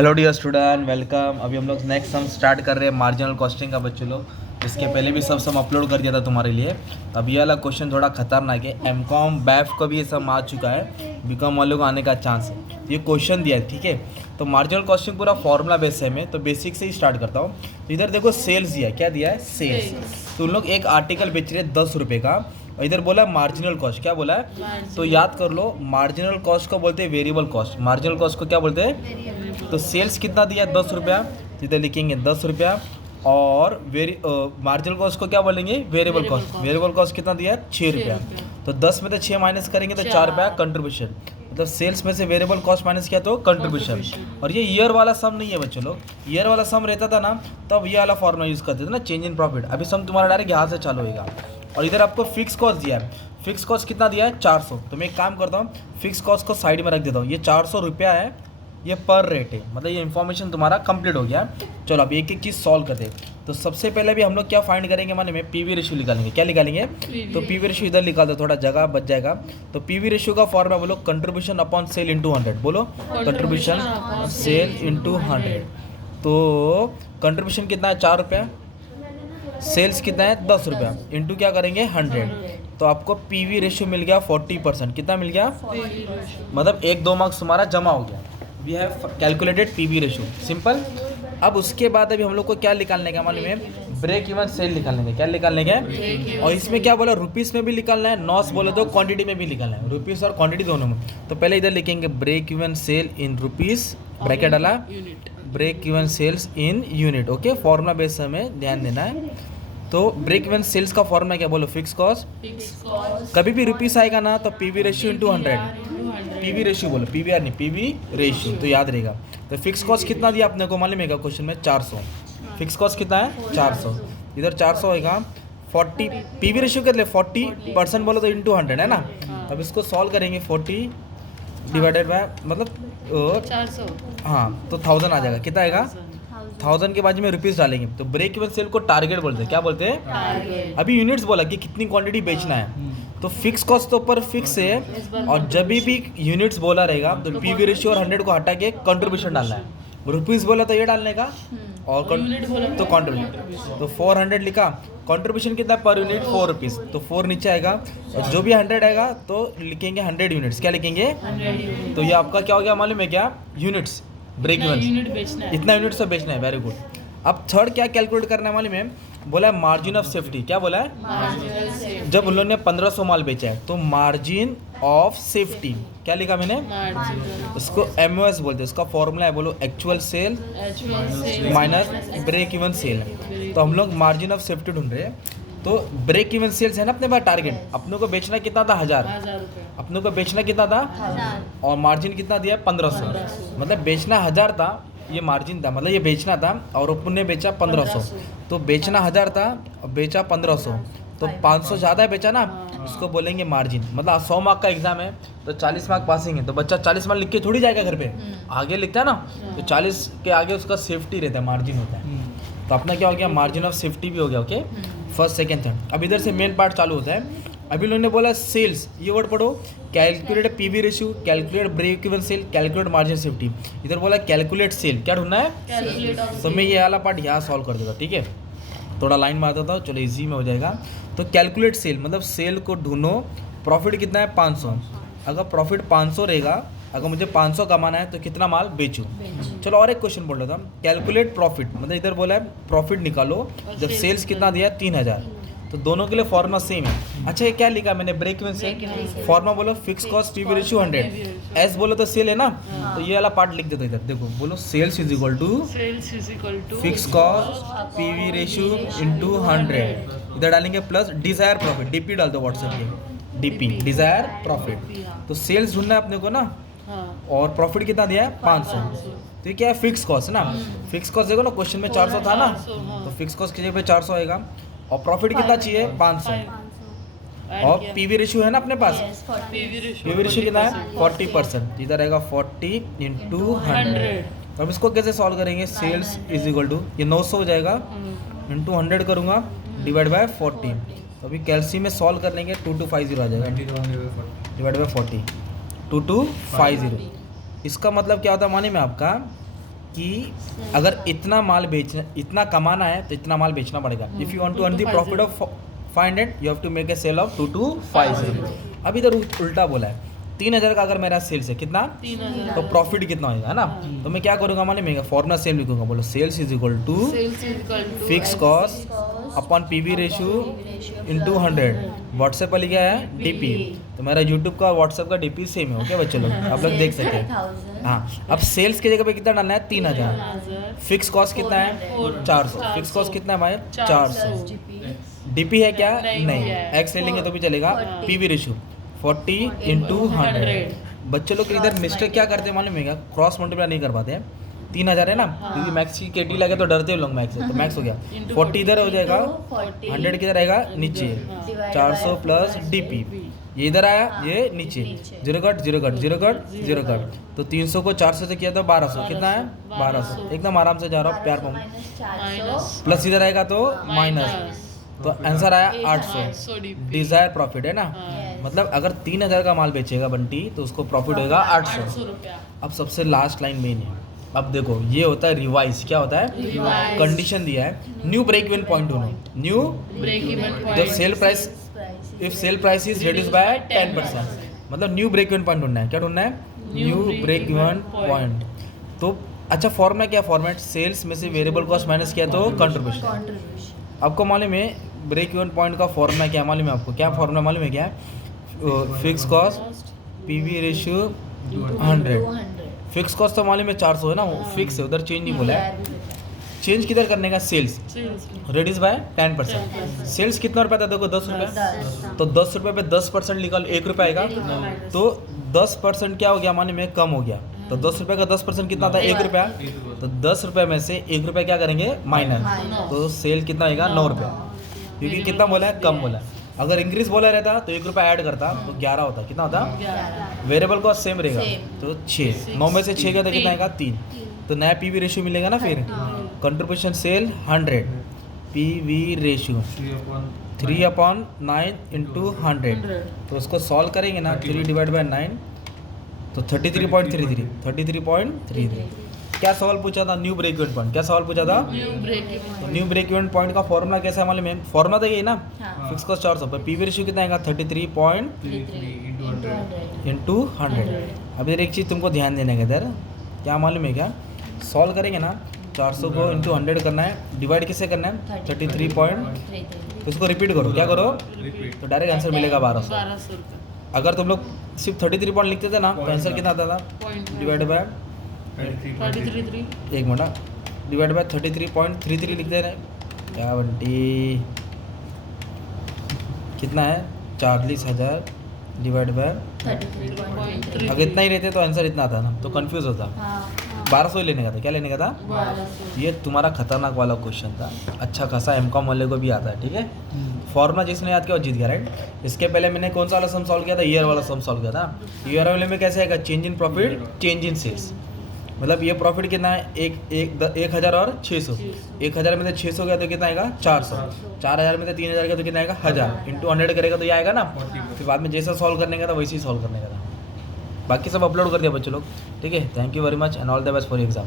Hello dear student, welcome. अभी हम लोग नेक्स्ट सम स्टार्ट कर रहे हैं मार्जिनल कॉस्टिंग का बच्चों लोग। इसके पहले भी सब सम अपलोड कर दिया था तुम्हारे लिए। अब ये वाला क्वेश्चन थोड़ा खतरनाक है। एमकॉम बैफ को भी ये सब आ चुका है, बीकॉम वालों को आने का चांस है। तो ये क्वेश्चन दिया है, ठीक है। तो मार्जिनल कॉस्टिंग पूरा फॉर्मूला बेस है। मैं तो बेसिक से ही स्टार्ट करता हूँ। तो इधर देखो सेल्स दिया है, क्या दिया है? सेल्स। तो उन लोग एक आर्टिकल बेच रहे हैं 10 रुपये का, और इधर बोला मार्जिनल कॉस्ट। क्या बोला है? तो याद कर लो, मार्जिनल कॉस्ट को बोलते हैं वेरिएबल कॉस्ट। मार्जिनल कॉस्ट को क्या बोलते हैं? तो सेल्स कितना दिया है? 10 रुपया। तो इधर लिखेंगे 10 रुपया। और मार्जिनल कॉस्ट को क्या बोलेंगे? Variable cost. वेरिएबल कॉस्ट कितना दिया है? 6 रुपया। तो 10 में तो 6 माइनस करेंगे तो 4 रुपया कंट्रीब्यूशन। मतलब सेल्स में से वेरिएबल कॉस्ट माइनस किया तो कंट्रीब्यूशन। और ये ईयर वाला सम नहीं है बच्चों लोग। ईयर वाला सम रहता था ना, तब ये वाला फॉर्मूला यूज़ करते थे ना, चेंज इन प्रॉफिट। अभी सम तुम्हारा डायरेक्ट यहाँ से चालू होगा। और इधर आपको फिक्स कॉस्ट दिया है। फिक्स कॉस्ट कितना दिया है? 400। तो मैं एक काम करता हूँ, फिक्स कॉस्ट को साइड में रख देता हूँ। ये 400 रुपया है, ये पर रेट है। मतलब ये इन्फॉर्मेशन तुम्हारा कंप्लीट हो गया। चलो अब एक एक चीज़ सॉल्व करते हैं। तो सबसे पहले भी हम लोग क्या फाइंड करेंगे, माने में पीवी रेशियो निकालेंगे। क्या निकालेंगे? तो पीवी रेशियो इधर निकाल दो, थोड़ा जगह बच जाएगा। तो पीवी रेशियो का फॉर्मूला बोलो, कंट्रीब्यूशन अपॉन सेल इंटू 100। बोलो कंट्रीब्यूशन सेल इंटू 100। तो कंट्रीब्यूशन कितना है? 4 रुपया। सेल्स कितना है? 10 रुपया। इंटू क्या करेंगे? 100। तो आपको पीवी रेशियो मिल गया 40%। कितना मिल गया? मतलब 1-2 मार्क्स तुम्हारा जमा हो गया। We have calculated PV ratio, simple. अब उसके बाद अभी हम लोग को क्या निकालने का मालूम है? ब्रेक इवन सेल निकालने का। क्या निकालने का है? और इसमें क्या बोला? रुपीस में भी निकालना है, नॉस बोले तो क्वांटिटी में भी निकालना है, रुपीस और क्वांटिटी दोनों में। तो पहले इधर लिखेंगे break even sale in rupees, bracket डाला, break even sales in unit. Okay, formula base हमें ध्यान देना है। तो ब्रेक इवन सेल्स का फॉर्मूला क्या? बोलो फिक्स कॉस्ट। कभी भी रुपीस आएगा ना तो PV ratio into 100। PV ratio बोलो, पीवीआर नहीं, पीवी रेशियो, तो याद रहेगा। तो फिक्स कॉस्ट कितना दिया आपने को मालूम है क्वेश्चन में? 400। फिक्स कॉस्ट कितना है? 400। इधर 400 होएगा। 40 पीवी रेशियो कितने? 40% बोलो तो इंटू 100 है ना। अब इसको सॉल्व करेंगे। 40 डिवाइडेड बाय मतलब 400। हाँ, तो 1000 आ जाएगा। कितना आएगा? 1000 के बाजू में रुपीस डालेंगे। तो ब्रेक इवन सेल को टारगेट बोलते हैं। क्या बोलते हैं? अभी यूनिट्स बोला कि कितनी क्वांटिटी बेचना है। तो फिक्स कॉस्ट तो ऊपर फिक्स है, और जब भी यूनिट्स बोला रहेगा तो पीवी रेशियो और 100 को हटा के कंट्रीब्यूशन डालना है। रुपीस बोला तो ये डालने का, और तो कंट्रीब्यूशन। तो 400 लिखा। कंट्रीब्यूशन कितना पर यूनिट? 4 रुपीज़। तो 4 नीचे आएगा, और जो भी 100 आएगा तो लिखेंगे 100 यूनिट्स। क्या लिखेंगे? तो ये आपका क्या हो गया मालूम है क्या? यूनिट्स। ब्रेक इवन इतना यूनिट से बेचना है। Very good. अब थर्ड क्या कैलकुलेट करना है मालूम है? बोला है मार्जिन ऑफ सेफ्टी। क्या बोला है? जब उन लोगों ने 1500 माल बेचा है तो मार्जिन ऑफ सेफ्टी क्या लिखा मैंने? उसको एमओएस बोलते हैं। उसका फॉर्मूला है, बोलो actual sale minus break even sale. तो हम लोग मार्जिन ऑफ सेफ्टी ढूंढ रहे हैं। तो ब्रेक इवन सेल्स है ना अपने पास टारगेट। अपनों को बेचना कितना था? 1000। अपनों को बेचना कितना था? 1000। और मार्जिन कितना दिया? 1500। मतलब बेचना 1000 था, ये मार्जिन था, मतलब ये बेचना था, और अपन ने बेचा 1500। तो बेचना 1000 था और बेचा 1500, तो 500 ज़्यादा है बेचा ना। इसको बोलेंगे मार्जिन। मतलब 100 मार्क का एग्जाम है तो 40 मार्क पासिंग है, तो बच्चा 40 मार्क लिख के थोड़ी जाएगा घर पे, आगे लिखता है ना। तो 40 के आगे उसका सेफ्टी रहता है, मार्जिन होता है। तो अपना क्या हो गया? मार्जिन ऑफ सेफ्टी भी हो गया। Okay, first second third. अब इधर से मेन पार्ट चालू होता है। अभी लोगों ने बोला सेल्स, ये वर्ड पढ़ो, calculate PV ratio, calculate break even sale, calculate margin safety. इधर बोला कैलकुलेट सेल। क्या ढूंढना है? तो मैं ये वाला पार्ट यहाँ सॉल्व कर देता, ठीक है। थोड़ा लाइन मार देता हूँ, चलो इजी में हो जाएगा। तो कैलकुलेट सेल मतलब सेल को ढूंढो। प्रॉफिट कितना है? 500। अगर प्रॉफिट 500 रहेगा, अगर मुझे 500 कमाना है तो कितना माल बेचूं? चलो और एक क्वेश्चन बोल रहा था, कैलकुलेट प्रॉफिट। मतलब इधर बोला है प्रॉफिट निकालो जब सेल्स कितना दिया है? 3000। तो दोनों के लिए फॉर्मूला सेम है। अच्छा, ये क्या लिखा मैंने? Break even sale. फॉर्मूला बोलो फिक्स कॉस्ट पीवी रेशियो 100। एस बोलो तो सेल है ना। तो ये वाला पार्ट लिख देता इधर। देखो बोलो sales is equal to fix cost PV ratio into 100। इधर डालेंगे प्लस डिजायर प्रॉफिट। डीपी डाल दो व्हाट्सएप पे, डीपी डिजायर प्रॉफिट। तो सेल्स ढूंढना है अपने को ना, और प्रॉफिट कितना दिया है? 500। तो ये क्या है? फिक्स कॉस्ट ना। फिक्स कॉस्ट देखो ना, क्वेश्चन में 400 था ना, तो फिक्स कॉस्ट की जगह पे 400 आएगा। और प्रॉफिट कितना चाहिए? 500। और पीवी रेशियो है ना अपने पास, पीवी रेशियो कितना है? 40%। इधर आएगा 40 इंटू 100। तो हम इसको कैसे सॉल्व करेंगे? सेल्स इज इक्वल टू, ये 900 हो जाएगा, इंटू 100 करूँगा, डिवाइड बाय 40। तो अभी कैल्सी में सॉल्व कर लेंगे, 2250 आ जाएगा, डिवाइड बाय 40, 2250। इसका मतलब क्या होता है माने में आपका? कि अगर इतना माल बेचना, इतना कमाना है तो इतना माल बेचना पड़ेगा. If you want to earn the profit of 500 you have to make a sale of 2 to 5. अब इधर उल्टा बोला है. 3000 का अगर मेरा सेल्स है कितना, 3000 तो प्रॉफिट कितना होगा, है ना. तो मैं क्या करूँगा मालूम है, फॉर्मूला सेम लिखूंगा. बोलो sales is equal to fix cost upon PV ratio into 100. WhatsApp वाली क्या है, डीपी. तो मेरा यूट्यूब का व्हाट्सएप का डीपी सेम है. ओके बच्चे लोग, आप लोग देख सकते हैं. हाँ, अब सेल्स की जगह पे कितना डालना है, 3000. फिक्स कॉस्ट कितना है, 400. फिक्स कॉस्ट कितना है भाई, 400. डीपी है क्या, नहीं. एक्स ले लेंगे तो भी चलेगा. PV ratio 40 into 100. बच्चे लोग इधर मिस्टेक क्या करते हैं मालूम है क्या, क्रॉस मल्टीप्लाई नहीं कर पाते हैं. 3000 है ना, क्योंकि मैक्स की केटी लगे तो डरते हैं लोग मैक्स से, तो मैक्स हो गया. 40 इधर हो जाएगा, 100 किधर रहेगा, नीचे. 400 प्लस डीपी, ये इधर आया, ये नीचे. 0 कट 0 कट 0 कट 0 कट. तो 300 को 400 से किया तो 1200. कितना है, 1200. एकदम आराम से जा रहा हूँ, प्यार पाऊँ. प्लस इधर आएगा तो माइनस. तो आंसर आया 800. डिजायर प्रॉफिट है ना. मतलब अगर 3000 का माल बेचेगा बंटी तो उसको प्रॉफिट होगा 800 रुपया. अब सबसे लास्ट लाइन मेन है. अब देखो ये होता है रिवाइज. क्या होता है, कंडीशन दिया है, न्यू ब्रेक इवन पॉइंट ढूंढो. न्यू ब्रेक इवन जब sale price, if sale price is reduce by 10%, मतलब न्यू ब्रेक इवन पॉइंट ढूंढना है. क्या ढूंढना है, न्यू ब्रेक इवन पॉइंट. तो अच्छा फॉर्मूला क्या, फॉर्मेट सेल्स में से वेरिएबल कॉस्ट माइनस किया तो कंट्रीब्यूशन. आपको मालूम है ब्रेक इवन पॉइंट का फॉर्मूला क्या मालूम है आपको, क्या फॉर्मूला मालूम है, क्या fix cost PV ratio 100. Fix cost तो मालूम है 400 है ना, वो फिक्स है, उधर चेंज नहीं बोला है. चेंज किधर करने का, सेल्स रिड्यूस बाय 10%. सेल्स कितना रुपया था, देखो 10 रुपये. तो 10 रुपये पे 10% निकाल 1 रुपया आएगा. तो 10% क्या हो गया माने में, कम हो गया. तो 10 रुपये का 10% कितना था, 1 रुपया. तो 10 रुपये में से 1 रुपया क्या करेंगे, माइनस. तो सेल कितना आएगा, 9 रुपया. क्योंकि कितना बोला है, कम बोला है. अगर इंक्रीज बोला रहता तो 1 रुपया ऐड करता तो 11 होता. कितना होता, वेरिएबल कॉस्ट सेम रहेगा. तो 6, 9 में से 6 का तो कितना आएगा, 3. तो नया पीवी रेशियो मिलेगा ना. फिर contribution sale 100, PV ratio 3/9 into 100. तो उसको सॉल्व करेंगे ना, 3 डिवाइड बाई 9 तो 33.33. 33.33. क्या सवाल पूछा था, न्यू ब्रेक इवन पॉइंट. क्या सवाल पूछा था, तो न्यू ब्रेक इवन पॉइंट का फॉर्मूला कैसा है मालूम है, फॉर्मूला तो यही ना, फिक्स कॉस्ट 400 पर पीवी रेशियो कितना आएगा, 33.33 इंटू 100. अब इधर एक चीज़ तुमको ध्यान देने का, इधर क्या मालूम है क्या, सॉल्व करेंगे ना 400 को इंटू 100 करना है, डिवाइड किससे करना है, 33. तो इसको रिपीट करो, क्या करो, तो डायरेक्ट आंसर मिलेगा 1200. अगर तुम लोग सिर्फ 33 पॉइंट लिखते थे ना तो आंसर कितना आता था, divide by 1 minute, divide by 33.33 लिखते रहे. क्या बंटी कितना है, 40,000 डिवाइड बाय 33.33. अगर इतना ही रहते तो आंसर इतना आता ना, तो कंफ्यूज होता. 1200 ही लेने का था. क्या लेने का था, ये तुम्हारा खतरनाक वाला क्वेश्चन था. अच्छा खासा एमकॉम वाले को भी आता है. ठीक है, फॉर्मूला जिसने याद किया वो जीत गया, राइट. इसके पहले मैंने कौन सा वाला सम सॉल्व किया था, ईयर वाला सम सॉल्व किया था. ईयर वाले में कैसे आएगा, change in profit change in sales. मतलब ये प्रॉफिट कितना है, 1,000 और 600. 1,000 में से 600 गया तो कितना आएगा, 400. 4,000 में से 3,000 गया तो कितना आएगा, 1,000 इंटू 100 करेगा तो ये आएगा ना. फिर बाद में जैसा सॉल्व करने का था वैसे ही सॉल्व करने का था. बाकी सब अपलोड कर दिया बच्चों लोग. ठीक है, thank you very much and all the best for exam.